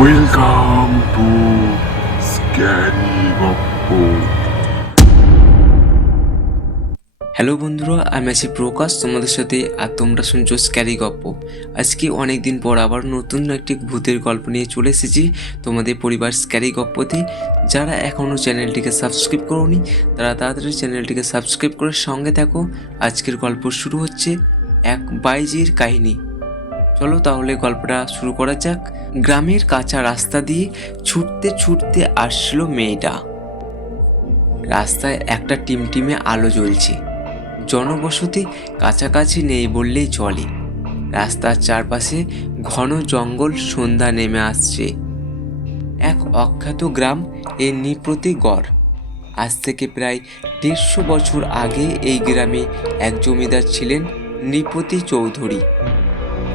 Welcome to scary গপ্প। Hello বন্ধুরা, আমি আছি প্রকাশ তোমাদের সাথে, আর তোমরা শুনছো স্ক্যারি গপ্প। আজকে অনেক দিন পর আবার নতুন একটি ভূতের গল্প নিয়ে চলে এসেছি তোমাদের পরিবার স্ক্যারি গপ্পতে। যারা এখনও চ্যানেলটিকে সাবস্ক্রাইব করোনি তারা তাড়াতাড়ি চ্যানেলটিকে সাবস্ক্রাইব করে সঙ্গে থাকো। আজকের গল্প শুরু হচ্ছে এক বাইজির কাহিনী। চলো তাহলে গল্পটা শুরু করা যাক। গ্রামের কাঁচা রাস্তা দিয়ে ছুটতে ছুটতে আসছিল মেয়েটা। রাস্তায় একটা টিমটিমে আলো জ্বলছে। জনবসতি কাছাকাছি নেই বললেই চলে। রাস্তার চারপাশে ঘন জঙ্গল, সন্ধ্যা নেমে আসছে। এক অখ্যাত গ্রাম, এই নৃপতিগড়। আজ থেকে প্রায় 150 বছর আগে এই গ্রামে এক জমিদার ছিলেন, নৃপতি চৌধুরী।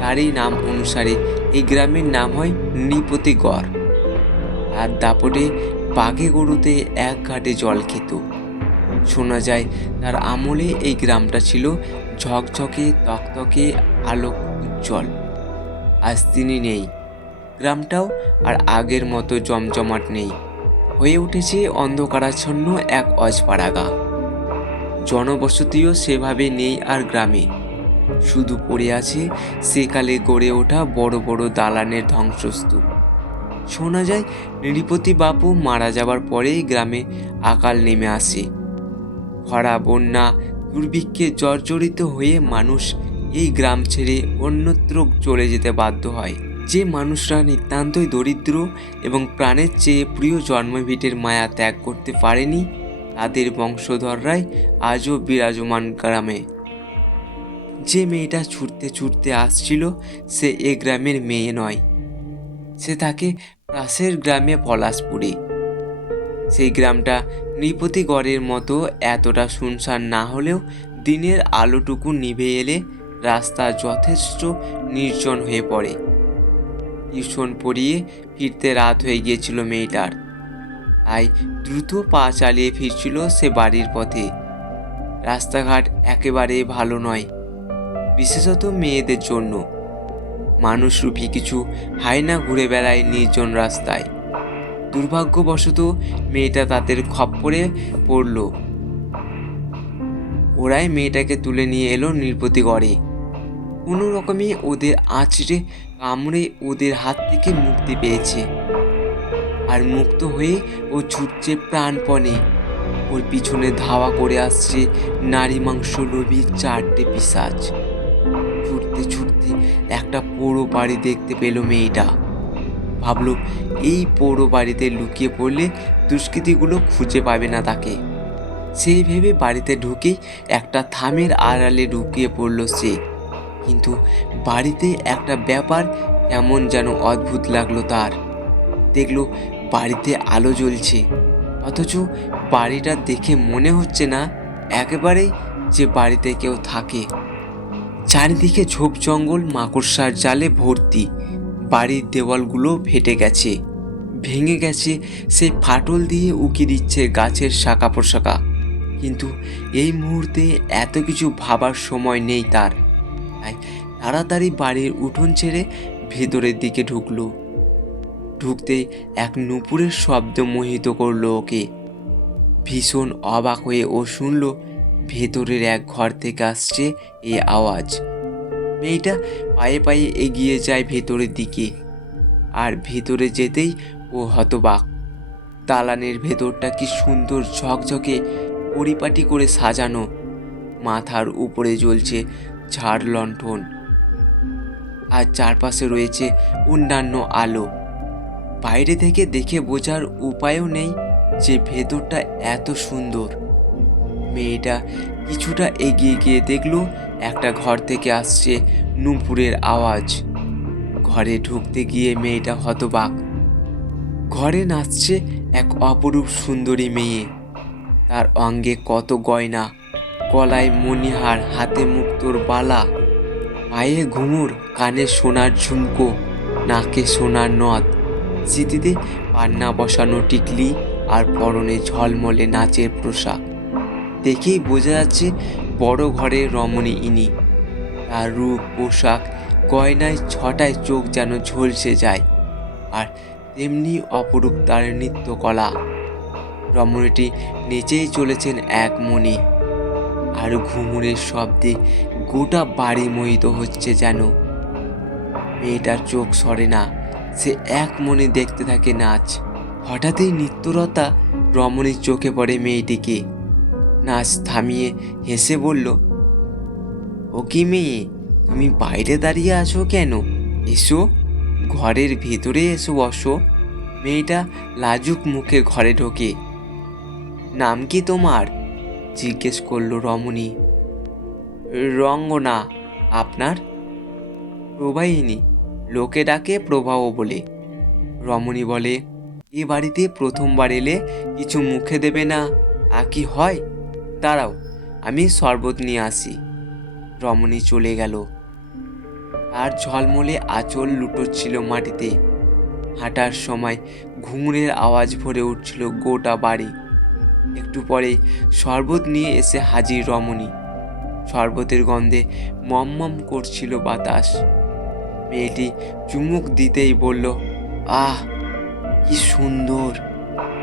তারই নাম অনুসারে এই গ্রামের নাম হয় নৃপতিগড়। আর দাপটে বাঘে গরুতে এক ঘাটে জল খেত। শোনা যায় তার আমলে এই গ্রামটা ছিল ঝকঝকে তকতকে আলোক উজ্জ্বল। আজ তিনি নেই। গ্রামটাও আর আগের মতো জমজমাট নেই, হয়ে উঠেছে অন্ধকারাচ্ছন্ন এক অজপাড়াগা। জনবসতিও সেভাবে নেই আর গ্রামে। শুধু পড়ে আছে সেকালে গড়ে ওঠা বড় বড় দালানের ধ্বংসস্তূপ। শোনা যায় নৃপতি বাপু মারা যাবার পরেই গ্রামে আকাল নেমে আসে। খরা, বন্যা, দুর্ভিক্ষে জর্জরিত হয়ে মানুষ এই গ্রাম ছেড়ে অন্যত্র চলে যেতে বাধ্য হয়। যে মানুষরা নিতান্তই দরিদ্র এবং প্রাণের চেয়ে প্রিয় জন্মভিটের মায়া ত্যাগ করতে পারেনি, তাদের বংশধররাই আজও বিরাজমান গ্রামে। যে মেয়েটা ছুটতে ছুটতে আসছিল সে এ গ্রামের মেয়ে নয়, সে থাকে পাশের গ্রামে পলাশপুরে। সেই গ্রামটা নৃপতিগড়ের মতো এতটা শুনশান না হলেও দিনের আলোটুকু নিভে এলে রাস্তা যথেষ্ট নির্জন হয়ে পড়ে। টিউশন পড়িয়ে ফিরতে রাত হয়ে গিয়েছিল মেয়েটার, তাই দ্রুত পা চালিয়ে ফিরছিল সে বাড়ির পথে। রাস্তাঘাট একেবারে ভালো নয়, বিশেষত মেয়েদের জন্য। মানুষরূপী কিছু হায়না ঘুরে বেড়ায় নির্জন রাস্তায়। দুর্ভাগ্যবশত মেয়েটা তাদের খপ্পরে পড়ল। ওরাই মেয়েটাকে তুলে নিয়ে এলো নৃপতিগড়ে। কোনো রকমে ওদের আঁচড়ে কামড়ে ওদের হাত থেকে মুক্তি পেয়েছে। আর মুক্ত হয়ে ও ছুটছে প্রাণপণে। ওর পিছনে ধাওয়া করে আসছে নারী মাংস লোভী 4টে পিশাচ। ছুটতে ছুটতে একটা পোড়ো বাড়ি দেখতে পেল মেয়েটা। ভাবলো এই পোড়ো বাড়িতে লুকিয়ে পড়লে দুষ্কৃতীগুলো খুঁজে পাবে না তাকে। সেই ভেবে বাড়িতে ঢুকেই একটা থামের আড়ালে ঢুকিয়ে পড়ল সে। কিন্তু বাড়িতে একটা ব্যাপার কেমন যেন অদ্ভুত লাগলো তার। দেখলো বাড়িতে আলো জ্বলছে, অথচ বাড়িটা দেখে মনে হচ্ছে না একেবারেই যে বাড়িতে কেউ থাকে। চারিদিকে ঝোপ জঙ্গল, মাকড়সার জালে ভর্তি। বাড়ির দেওয়ালগুলো ফেটে গেছে, ভেঙে গেছে, সেই ফাটল দিয়ে উকি দিচ্ছে গাছের শাখা প্রশাখা। কিন্তু এই মুহূর্তে এত কিছু ভাবার সময় নেই তার। তাই তাড়াতাড়ি বাড়ির উঠোন ছেড়ে ভেতরের দিকে ঢুকলো। ঢুকতেই এক নুপুরের শব্দ মোহিত করলো ওকে। ভীষণ অবাক হয়ে ও শুনল ভেতরের এক ঘর থেকে আসছে এই আওয়াজ। মেয়েটা পায়ে পায়ে এগিয়ে যায় ভেতরের দিকে, আর ভেতরে যেতেই ও হতবাক। দালানের ভেতরটা কি সুন্দর ঝকঝকে পরিপাটি করে সাজানো। মাথার উপরে জ্বলছে ঝাড় লণ্ঠন, আর চারপাশে রয়েছে অন্যান্য আলো। বাইরে থেকে দেখে বোঝার উপায়ও নেই যে ভেতরটা এত সুন্দর। মেয়েটা কিছুটা এগিয়ে গিয়ে দেখল একটা ঘর থেকে আসছে নুপুরের আওয়াজ। ঘরে ঢুকতে গিয়ে মেয়েটা হতবাক। ঘরে নাচছে এক অপরূপ সুন্দরী মেয়ে। তার অঙ্গে কত গয়না, গলায় মণিহার, হাতে মুক্তোর বালা, পায়ে ঘুঙুর, কানে সোনার ঝুমকো, নাকে সোনার নথ, স্মৃতিতে পান্না বসানো টিকলি, আর পরনে ঝলমলে নাচের পোশাক। দেখেই বোঝা যাচ্ছে বড় ঘরের রমণী ইনি। তার রূপ, পোশাক, গয়নায় ছটায় চোখ যেন ঝলসে যায়। আর তেমনি অপরূপ তার নৃত্যকলা। রমণীটি নেচেই চলেছেন এক মনে, আর ঘুঙুরের শব্দে গোটা বাড়ি মোহিত হচ্ছে যেন। মেয়েটার চোখ সরে না, সে এক মনে দেখতে থাকে নাচ। হঠাৎই নৃত্যরতা রমণীর চোখে পড়ে মেয়েটিকে। নাচ থামিয়ে হেসে বলল, ও কি মেয়ে, তুমি বাইরে দাঁড়িয়ে আছো কেন? এসো, ঘরের ভেতরে এসো, বসো। মেয়েটা লাজুক মুখে ঘরে ঢোকে। নাম কি তোমার? জিজ্ঞেস করলো রমণী। রঙ্গনা। আপনার? প্রবাহিনী, লোকে ডাকে প্রবাহ বলে। রমণী বলে, এ বাড়িতে প্রথমবার এলে কিছু মুখে দেবে না, তা কি হয়? দাঁড়াও, আমি শরবত নিয়ে আসি। রমণী চলে গেল। আর ঝলমলে আঁচল লুটোচ্ছিল মাটিতে। হাঁটার সময় ঘুঙুরের আওয়াজ ভরে উঠছিল গোটা বাড়ি। একটু পরেই শরবত নিয়ে এসে হাজির রমণী। শরবতের গন্ধে মম করছিল বাতাস। মেয়েটি চুমুক দিতেই বলল, আহ, কি সুন্দর!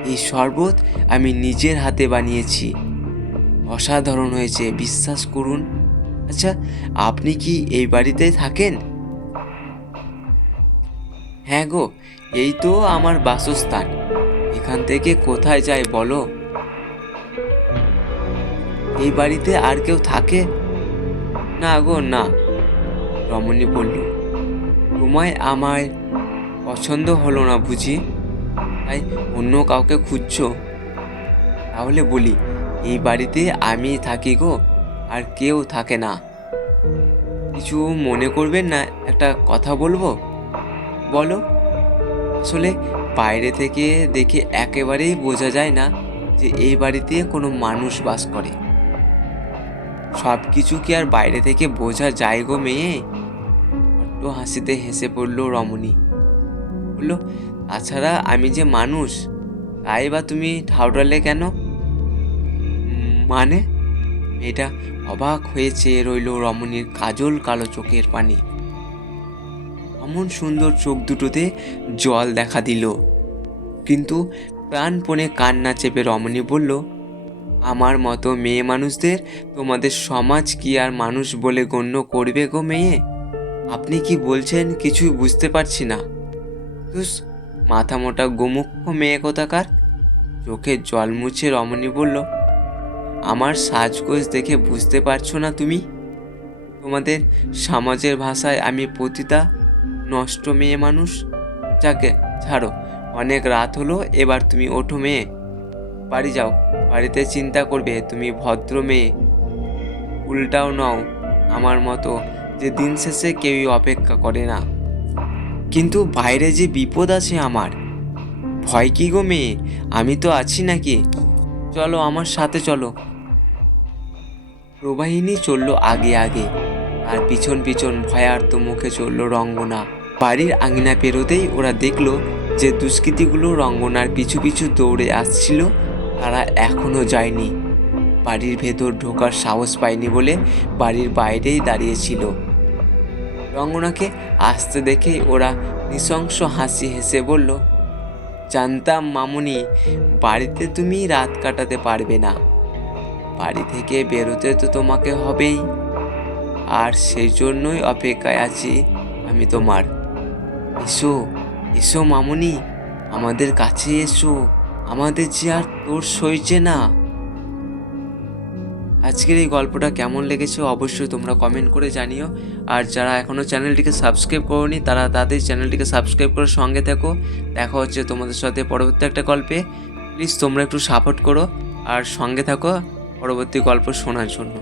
এই শরবত আমি নিজের হাতে বানিয়েছি। অসাধারণ হয়েছে, বিশ্বাস করুন। আচ্ছা, আপনি কি এই বাড়িতে থাকেন? হ্যাঁ গো, এই তো আমার বাসস্থান। এখান থেকে কোথায় যাই বলো? এই বাড়িতে আর কেউ থাকে? না গো, না। রমণী বলল, তোমায় আমার পছন্দ হলো না বুঝি, তাই অন্য কাউকে খুঁজছো? তাহলে বলি, এই বাড়িতে আমি থাকি গো, আর কেউ থাকে না। কিছু মনে করবেন না, একটা কথা বলবো? বলো। আসলে বাইরে থেকে দেখে একেবারেই বোঝা যায় না যে এই বাড়িতে কোনো মানুষ বাস করে। সব কিছু কি আর বাইরে থেকে বোঝা যায় গো মেয়ে? বড্ড হাসিতে হেসে পড়ল রমণী। বলল, তাছাড়া আমি যে মানুষ, তাই বা তুমি ঠাউরালে কেন? মানে? মেয়েটা অবাক হয়ে চেয়ে রইল রমণীর কাজল কালো চোখের পানে। এমন সুন্দর চোখ দুটোতে জল দেখা দিল। কিন্তু প্রাণপণে কান্না চেপে রমণী বলল, আমার মতো মেয়ে মানুষদের তোমাদের সমাজ কি আর মানুষ বলে গণ্য করবে গো মেয়ে? আপনি কি বলছেন কিছুই বুঝতে পারছি না। তুস, মাথা মোটা গোমুখ্য মেয়ে কোথাকার। চোখে জল মুছে রমণী বলল, আমার সাজগোজ দেখে বুঝতে পারছো না তুমি? তোমাদের সমাজের ভাষায় আমি পতিতা, নষ্ট মেয়ে মানুষ। যাকে ছাড়ো, অনেক রাত হলো, এবার তুমি ওঠো মেয়ে, বাড়ি যাও। বাড়িতে চিন্তা করবে তুমি ভদ্র মেয়ে, উল্টাও নও আমার মতো, যে দিন শেষে কেউই অপেক্ষা করে না। কিন্তু বাইরে যে বিপদ আছে আমার। ভয় কি গো মেয়ে, আমি তো আছি নাকি? চলো আমার সাথে চলো। প্রবাহিনী চলল আগে আগে, আর পিছন পিছন ভয়ার্ত মুখে চলল রঙ্গনা। বাড়ির আঙিনা পেরোতেই ওরা দেখলো যে দুষ্কৃতীগুলো রঙ্গনার পিছু পিছু দৌড়ে আসছিল, তারা এখনো যায়নি। বাড়ির ভেতর ঢোকার সাহস পায়নি বলে বাড়ির বাইরেই দাঁড়িয়েছিল। রঙ্গনাকে আসতে দেখেই ওরা নৃশংস হাসি হেসে বলল, জানতাম মামুনি, বাড়িতে তুমি রাত কাটাতে পারবে না। বাড়ি থেকে বেরোতে তো তোমাকে হবেই, আর সেই জন্যই অপেক্ষায় আছি আমি তোমার। এসো এসো মামুনি, আমাদের কাছে এসো, আমাদের যে আর তোর সইছে না। আজকের এই গল্পটা কেমন লেগেছে অবশ্যই তোমরা কমেন্ট করে জানিও। আর যারা এখনও চ্যানেলটিকে সাবস্ক্রাইব করোনি, তারা তাদের চ্যানেলটিকে সাবস্ক্রাইব করে সঙ্গে থাকো। দেখা হচ্ছে তোমাদের সাথে পরবর্তী একটা গল্পে। প্লিজ তোমরা একটু সাপোর্ট করো আর সঙ্গে থাকো পরবর্তী গল্প শোনার জন্য।